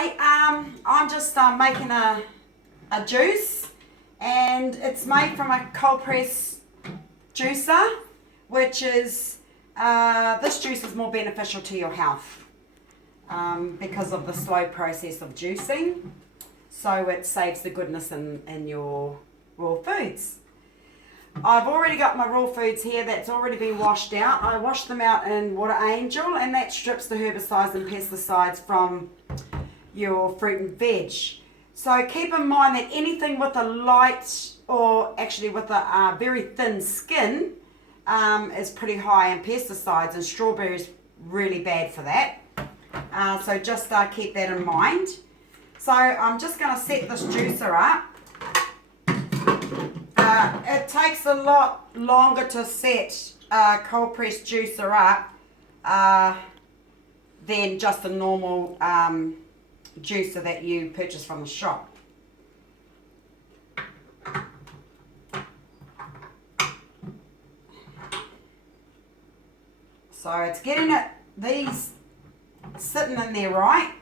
Today, I'm just making a juice, and it's made from a cold press juicer, which is, this juice is more beneficial to your health because of the slow process of juicing. So it saves the goodness in your raw foods. I've already got my raw foods here that's already been washed out. I washed them out in Water Angel, and that strips the herbicides and pesticides from your fruit and veg. So keep in mind that anything with a light, or actually with a very thin skin, is pretty high in pesticides, and strawberries really bad for that. So just keep that in mind. So I'm just going to set this juicer up. It takes a lot longer to set a cold press juicer up than just a normal juicer that you purchase from the shop. So it's getting these sitting in there right.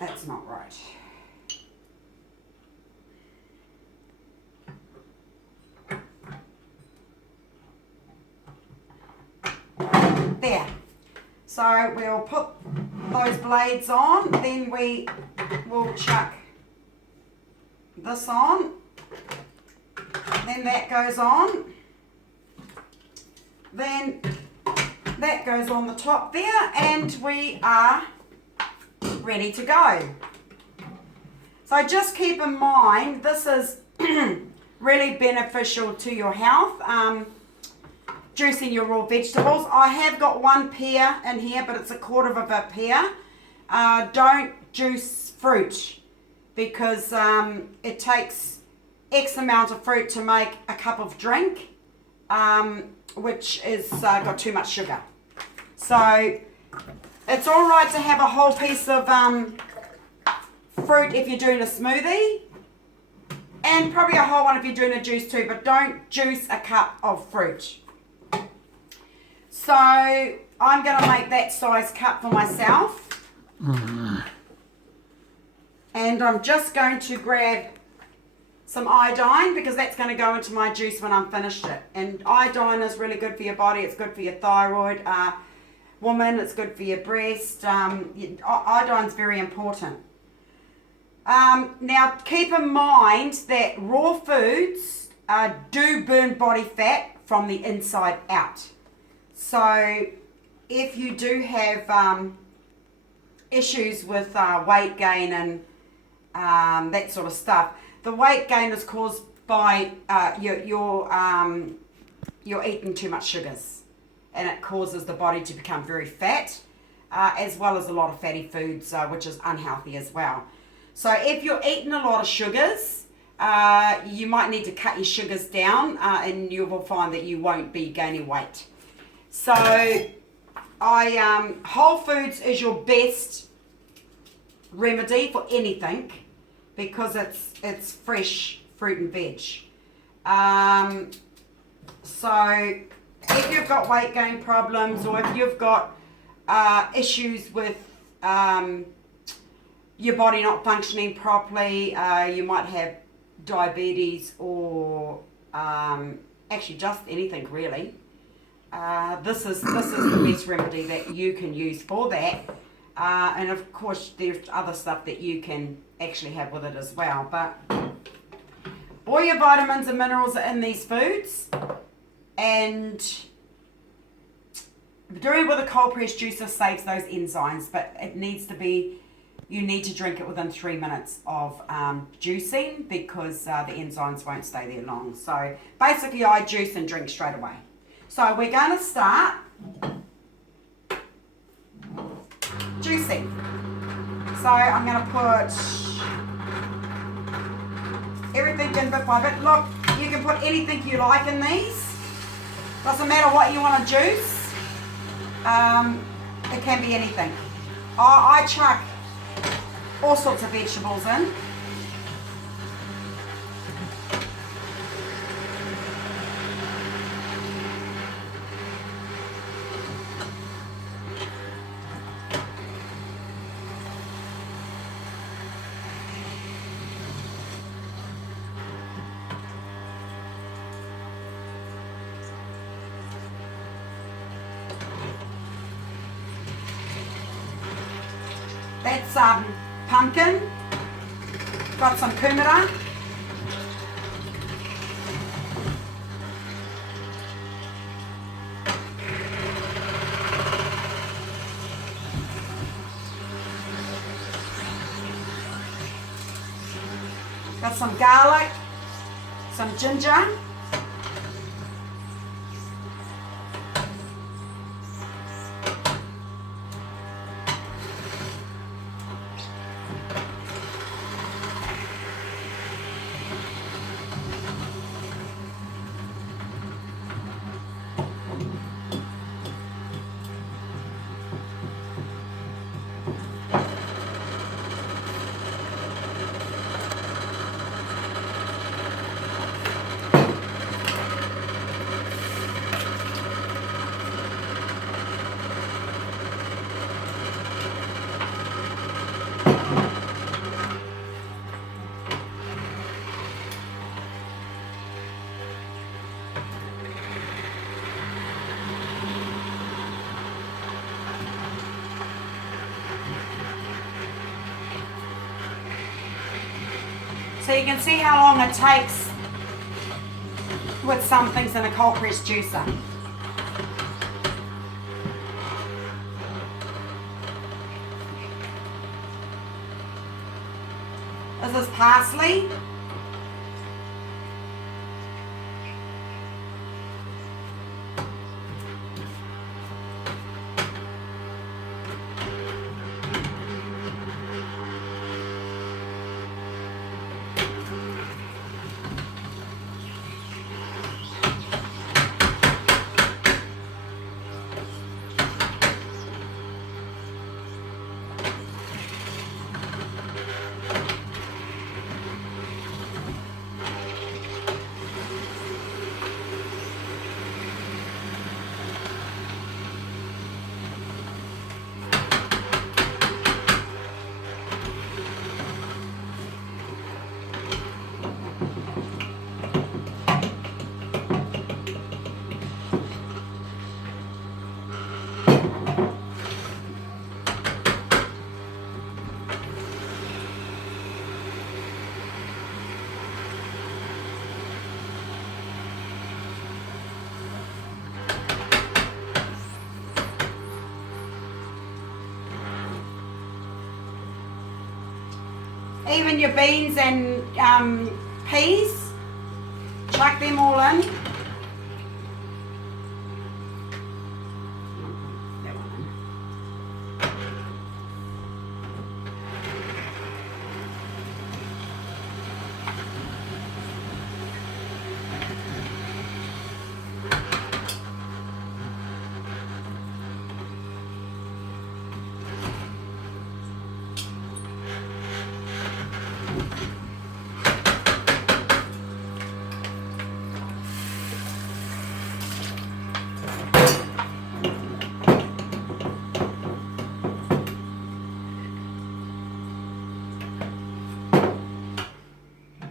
That's not right. There. So we'll put those blades on, then we will chuck this on, then that goes on, then that goes on the top there, and we are ready to go. So just keep in mind, this is really beneficial to your health. Juicing your raw vegetables. I have got one pear in here, but it's a quarter of a pear. Don't juice fruit because it takes X amount of fruit to make a cup of drink, which is got too much sugar. So it's all right to have a whole piece of fruit if you're doing a smoothie, and probably a whole one if you're doing a juice too, but don't juice a cup of fruit. So I'm going to make that size cup for myself. And I'm just going to grab some iodine because that's going to go into my juice when I'm finished it. And iodine is really good for your body. It's good for your thyroid. Woman, it's good for your breast. Iodine's very important. Now keep in mind that raw foods do burn body fat from the inside out. So if you do have issues with weight gain and that sort of stuff, the weight gain is caused by you're eating too much sugars, and it causes the body to become very fat, as well as a lot of fatty foods, which is unhealthy as well. So if you're eating a lot of sugars, you might need to cut your sugars down, and you will find that you won't be gaining weight. So whole foods is your best remedy for anything because it's fresh fruit and veg. So if you've got weight gain problems, or if you've got issues with your body not functioning properly, you might have diabetes, or actually just anything really. This is the best remedy that you can use for that, and of course there's other stuff that you can actually have with it as well, but all your vitamins and minerals are in these foods, and doing it with a cold press juicer saves those enzymes, but it needs to be, you need to drink it within 3 minutes of juicing because the enzymes won't stay there long. So basically I juice and drink straight away. So we're going to start juicing. So I'm going to put everything in bit by bit. Look, you can put anything you like in these. Doesn't matter what you want to juice. It can be anything. I chuck all sorts of vegetables in. That's pumpkin. Got some kumara. Got some garlic, some ginger. So you can see how long it takes with some things in a cold press juicer. This is parsley. Even your beans and peas, chuck them all in.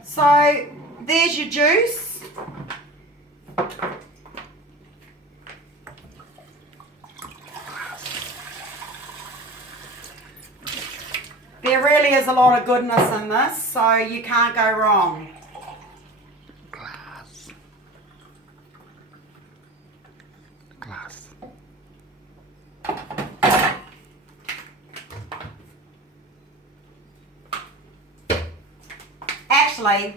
So there's your juice. There really is a lot of goodness in this, so you can't go wrong. Glass. Actually,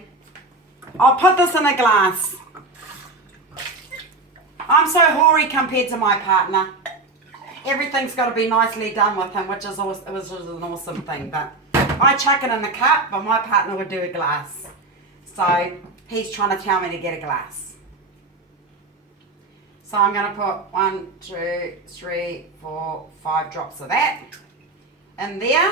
I'll put this in a glass. I'm so hoary compared to my partner. Everything's got to be nicely done with him, which is an awesome thing. But I chuck it in a cup, but my partner would do a glass. So he's trying to tell me to get a glass. So I'm going to put 1, 2, 3, 4, 5 drops of that in there.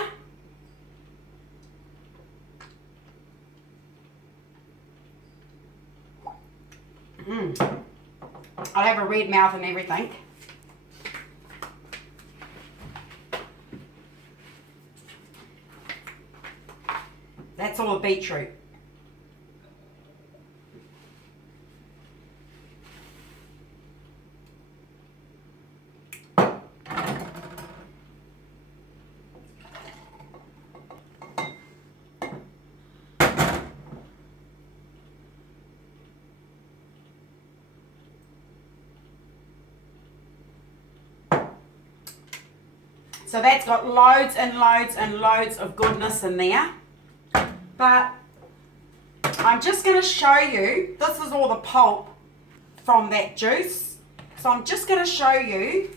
I'll have a red mouth and everything. That's all the beetroot. So that's got loads and loads and loads of goodness in there. But I'm just going to show you, this is all the pulp from that juice. So I'm just going to show you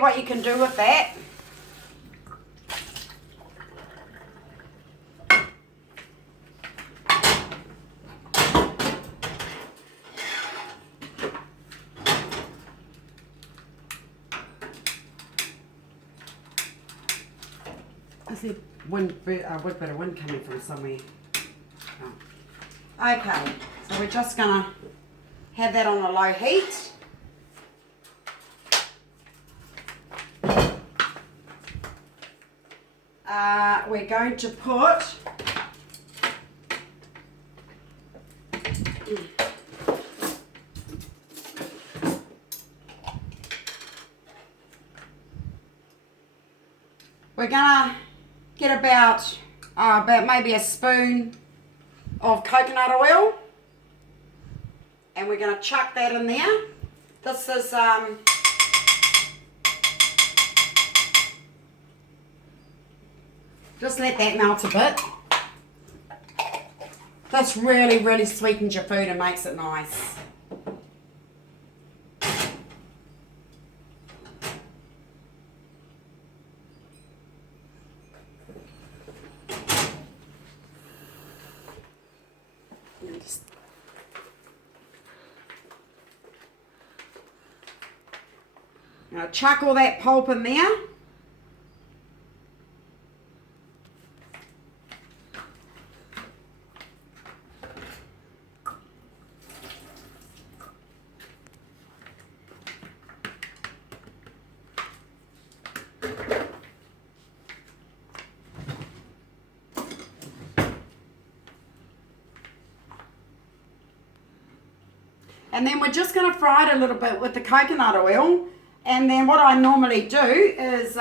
what you can do with that. I see a bit of wind coming from somewhere. Oh. Okay, so we're just gonna have that on a low heat. We're going to put we're gonna get about maybe a spoon of coconut oil, and we're gonna chuck that in there. This is just let that melt a bit. This really, really sweetens your food and makes it nice. Now chuck all that pulp in there. And then we're just going to fry it a little bit with the coconut oil. And then what I normally do is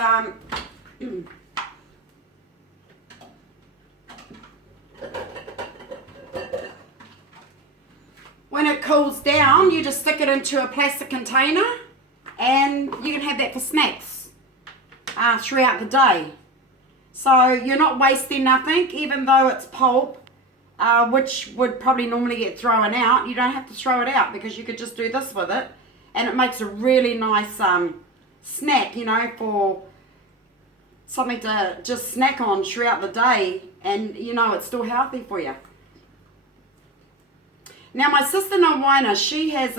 when it cools down, you just stick it into a plastic container and you can have that for snacks throughout the day. So you're not wasting nothing, even though it's pulp. Which would probably normally get thrown out. You don't have to throw it out because you could just do this with it, and it makes a really nice snack, you know, for something to just snack on throughout the day, and you know it's still healthy for you. Now my sister Nawina, she has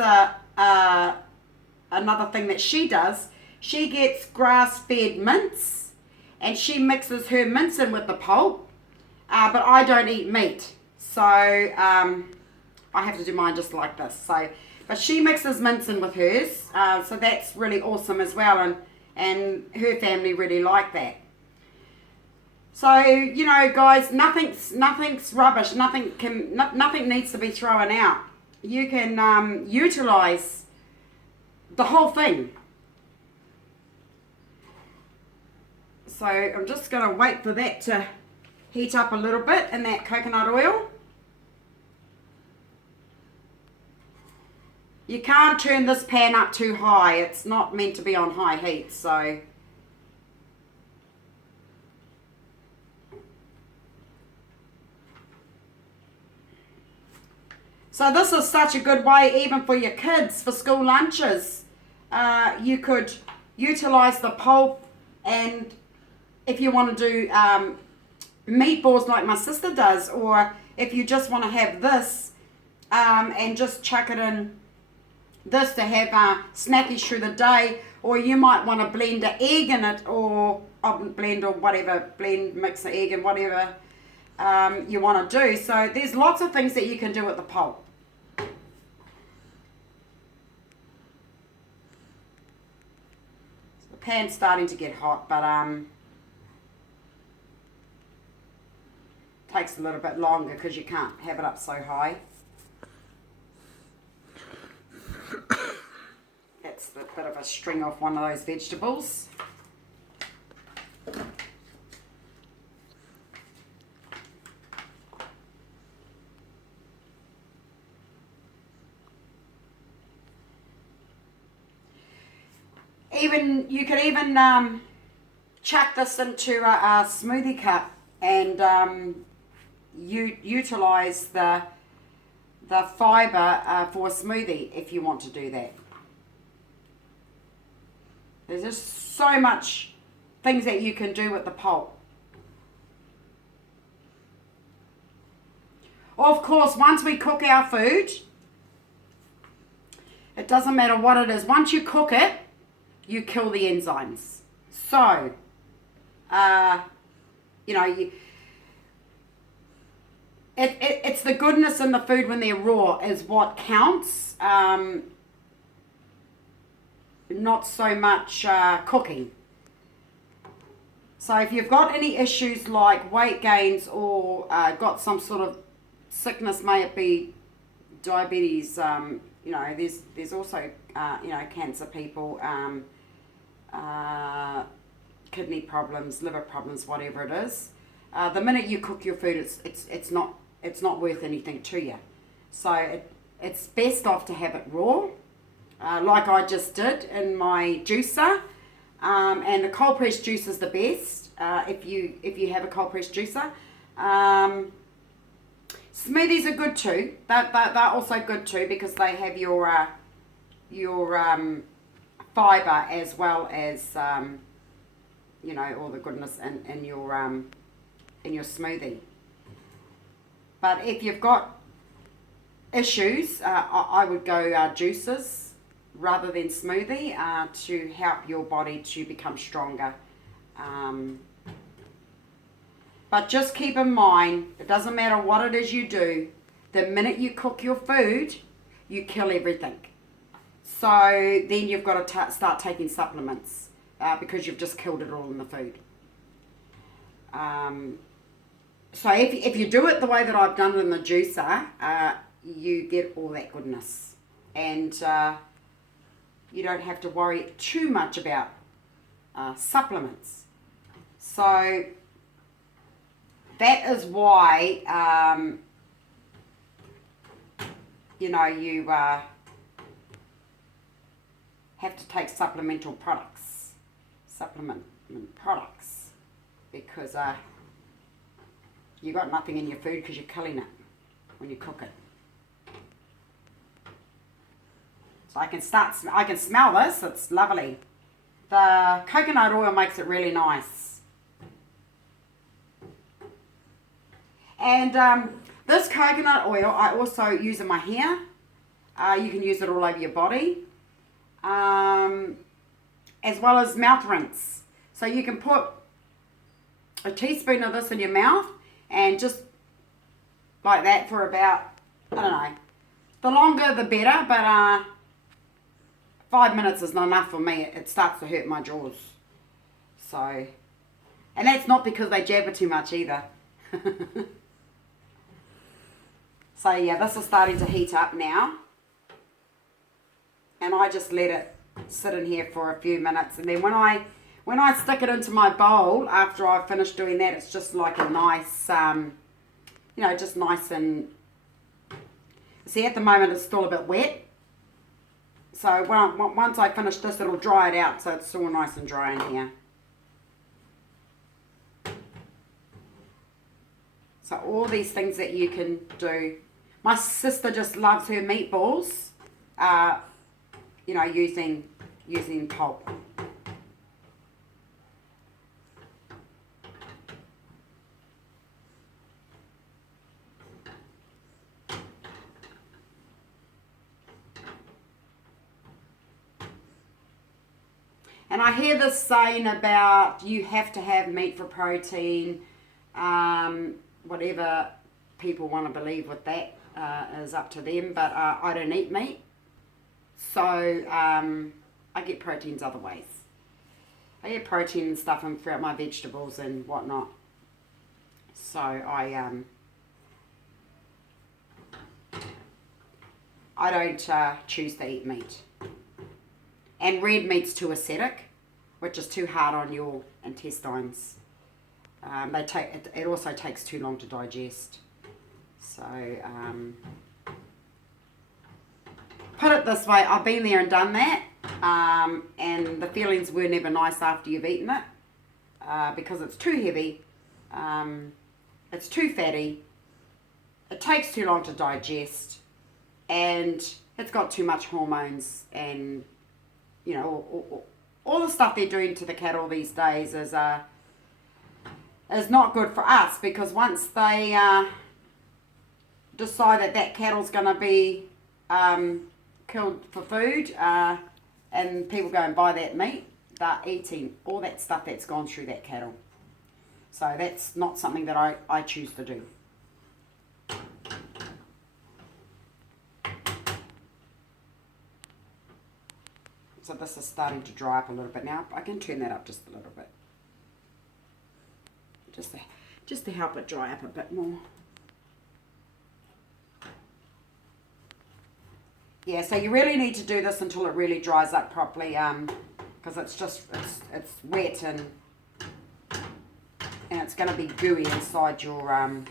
another thing that she does. She gets grass-fed mince, and she mixes her mince in with the pulp, but I don't eat meat. So I have to do mine just like this. So, but she mixes mince in with hers, so that's really awesome as well, and her family really like that. So you know, guys, nothing's rubbish. Nothing needs to be thrown out. You can utilize the whole thing. So I'm just going to wait for that to heat up a little bit in that coconut oil. You can't turn this pan up too high. It's not meant to be on high heat, so. So this is such a good way even for your kids, for school lunches. You could utilize the pulp, and if you want to do meatballs like my sister does, or if you just want to have this and just chuck it in this to have snackies through the day, or you might want to blend an egg in it, or mix an egg and whatever you want to do. So there's lots of things that you can do with the pulp. So the pan's starting to get hot, but takes a little bit longer because you can't have it up so high. That's That's the bit of a string off one of those vegetables. You could even chuck this into a smoothie cup and utilize the fiber for a smoothie if you want to do that. There's just so much things that you can do with the pulp. Of course, once we cook our food, it doesn't matter what it is. Once you cook it, you kill the enzymes. So, it's the goodness in the food when they're raw is what counts. Not so much cooking. So if you've got any issues like weight gains or got some sort of sickness, may it be diabetes, there's also cancer people, kidney problems, liver problems, whatever it is. The minute you cook your food, it's not worth anything to you. So it's best off to have it raw, like I just did in my juicer. And a cold press juice is the best if you have a cold press juicer. Smoothies are good too. They're also good too because they have your fiber as well as all the goodness in your smoothie. But if you've got issues, I would go juices rather than smoothie to help your body to become stronger. But just keep in mind, it doesn't matter what it is you do, the minute you cook your food, you kill everything. So then you've got to start taking supplements because you've just killed it all in the food. So if you do it the way that I've done it in the juicer, you get all that goodness. And you don't have to worry too much about supplements. So that is why, you have to take supplement products, because you got nothing in your food because you're killing it when you cook it. So I can smell this. It's lovely. The coconut oil makes it really nice. And this coconut oil I also use in my hair. You can use it all over your body. As well as mouth rinse. So you can put a teaspoon of this in your mouth and just like that for about, I don't know, the longer the better, but 5 minutes is not enough for me. It starts to hurt my jaws. So, and that's not because they jabber too much either. So yeah, this is starting to heat up now. And I just let it sit in here for a few minutes. And then when I stick it into my bowl, after I've finished doing that, it's just like a nice, just nice and... See, at the moment it's still a bit wet. So once I finish this, it'll dry it out so it's still nice and dry in here. So all these things that you can do. My sister just loves her meatballs, using pulp. And I hear this saying about you have to have meat for protein, whatever people want to believe with that is up to them, but I don't eat meat, so I get proteins other ways. I get protein and stuff throughout my vegetables and whatnot, so I don't choose to eat meat. And red meat's too acidic, which is too hard on your intestines. It also takes too long to digest. So, put it this way, I've been there and done that, and the feelings were never nice after you've eaten it, because it's too heavy, it's too fatty, it takes too long to digest, and it's got too much hormones, and you know, all the stuff they're doing to the cattle these days is not good for us, because once they decide that cattle's going to be killed for food, and people go and buy that meat, they're eating all that stuff that's gone through that cattle. So that's not something that I choose to do. So this is starting to dry up a little bit now. I can turn that up just a little bit. Just to help it dry up a bit more. Yeah, so you really need to do this until it really dries up properly, because it's wet and it's going to be gooey inside your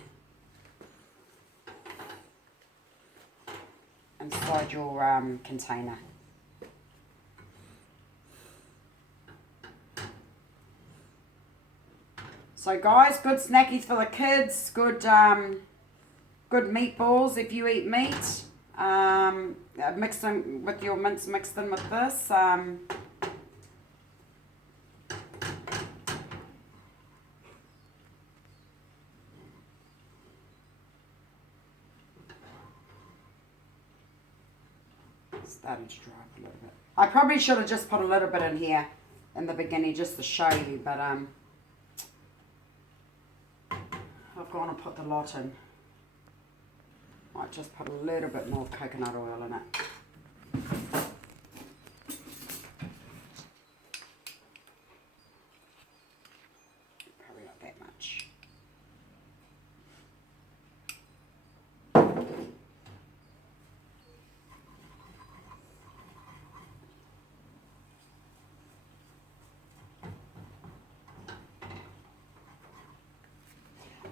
container. So guys, good snackies for the kids, good meatballs if you eat meat. Mix them with your mince, mix them with this. Starting to dry up a little bit. I probably should have just put a little bit in here in the beginning just to show you, but I've gone and put the lot in. Might just put a little bit more coconut oil in it. Probably not that much.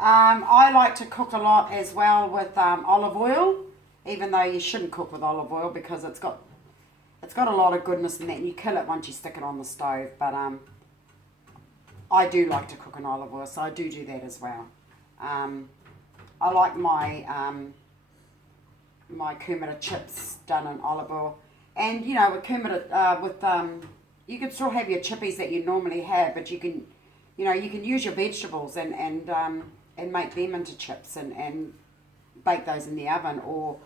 I like to cook a lot as well with olive oil, even though you shouldn't cook with olive oil because it's got a lot of goodness in that, and you kill it once you stick it on the stove. But I do like to cook in olive oil, so I do that as well. I like my my kumara chips done in olive oil, and you know with kumara you can still have your chippies that you normally have, but you can use your vegetables and make them into chips and bake those in the oven or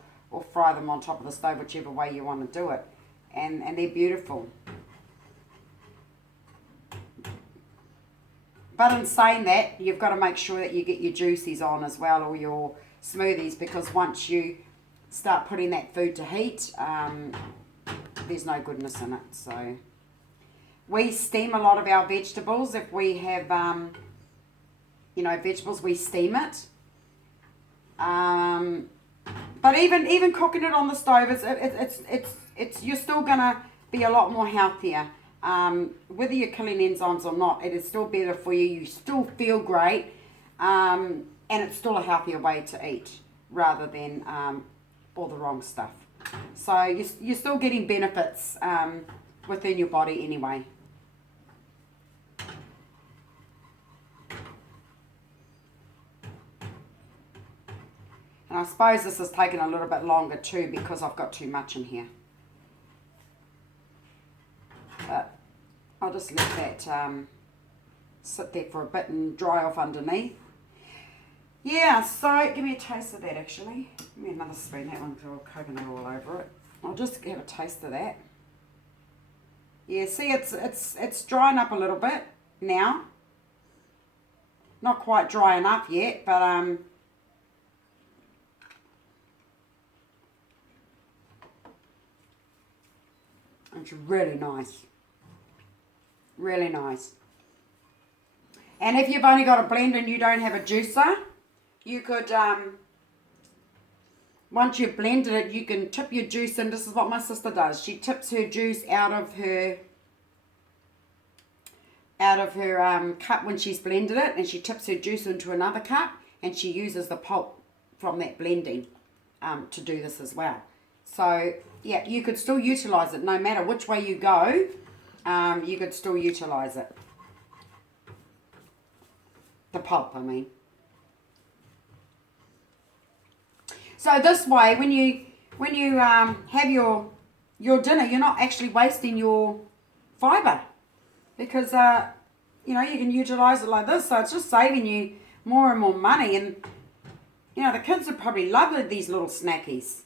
fry them on top of the stove, whichever way you want to do it, and they're beautiful. But in saying that, you've got to make sure that you get your juices on as well, or your smoothies, because once you start putting that food to heat, there's no goodness in it. So we steam a lot of our vegetables. If we have vegetables, we steam it. But even cooking it on the stove, it's you're still gonna be a lot more healthier. Whether you're killing enzymes or not, it is still better for you. You still feel great, and it's still a healthier way to eat rather than all the wrong stuff. So you're still getting benefits within your body anyway. And I suppose this has taken a little bit longer too because I've got too much in here. But I'll just let that sit there for a bit and dry off underneath. Yeah, so give me a taste of that actually. Give me another spoon, that one's got coconut all over it. I'll just have a taste of that. Yeah, see it's drying up a little bit now. Not quite dry enough yet, but it's really nice. Really nice. And if you've only got a blender and you don't have a juicer, you could, once you've blended it, you can tip your juice in. This is what my sister does. She tips her juice out of her cup when she's blended it, and she tips her juice into another cup, and she uses the pulp from that blending to do this as well. So yeah, you could still utilize it no matter which way you go. You could still utilize it. The pulp, I mean. So this way, when you have your dinner, you're not actually wasting your fibre, because you know, you can utilize it like this. So it's just saving you more and more money, and you know, the kids would probably love these little snackies.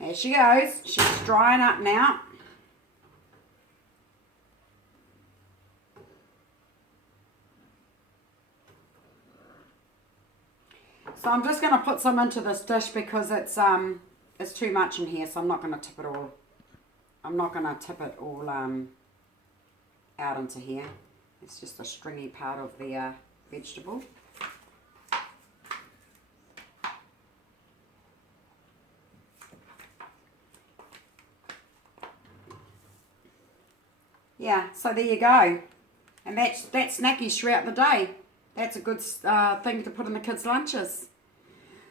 There she goes. She's drying up now. So I'm just going to put some into this dish because it's too much in here, so I'm not going to tip it all. I'm not going to tip it all out into here. It's just a stringy part of the vegetable. Yeah, so there you go. And that's snackies throughout the day. That's a good thing to put in the kids' lunches.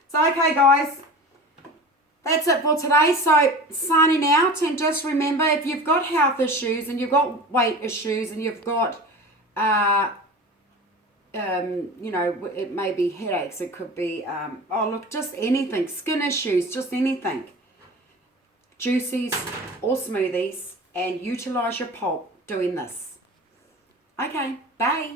So, okay, guys. That's it for today. So, signing out. And just remember, if you've got health issues and you've got weight issues and you've got, you know, it may be headaches. It could be, just anything. Skin issues, just anything. Juices or smoothies. And utilize your pulp doing this. Okay, bye.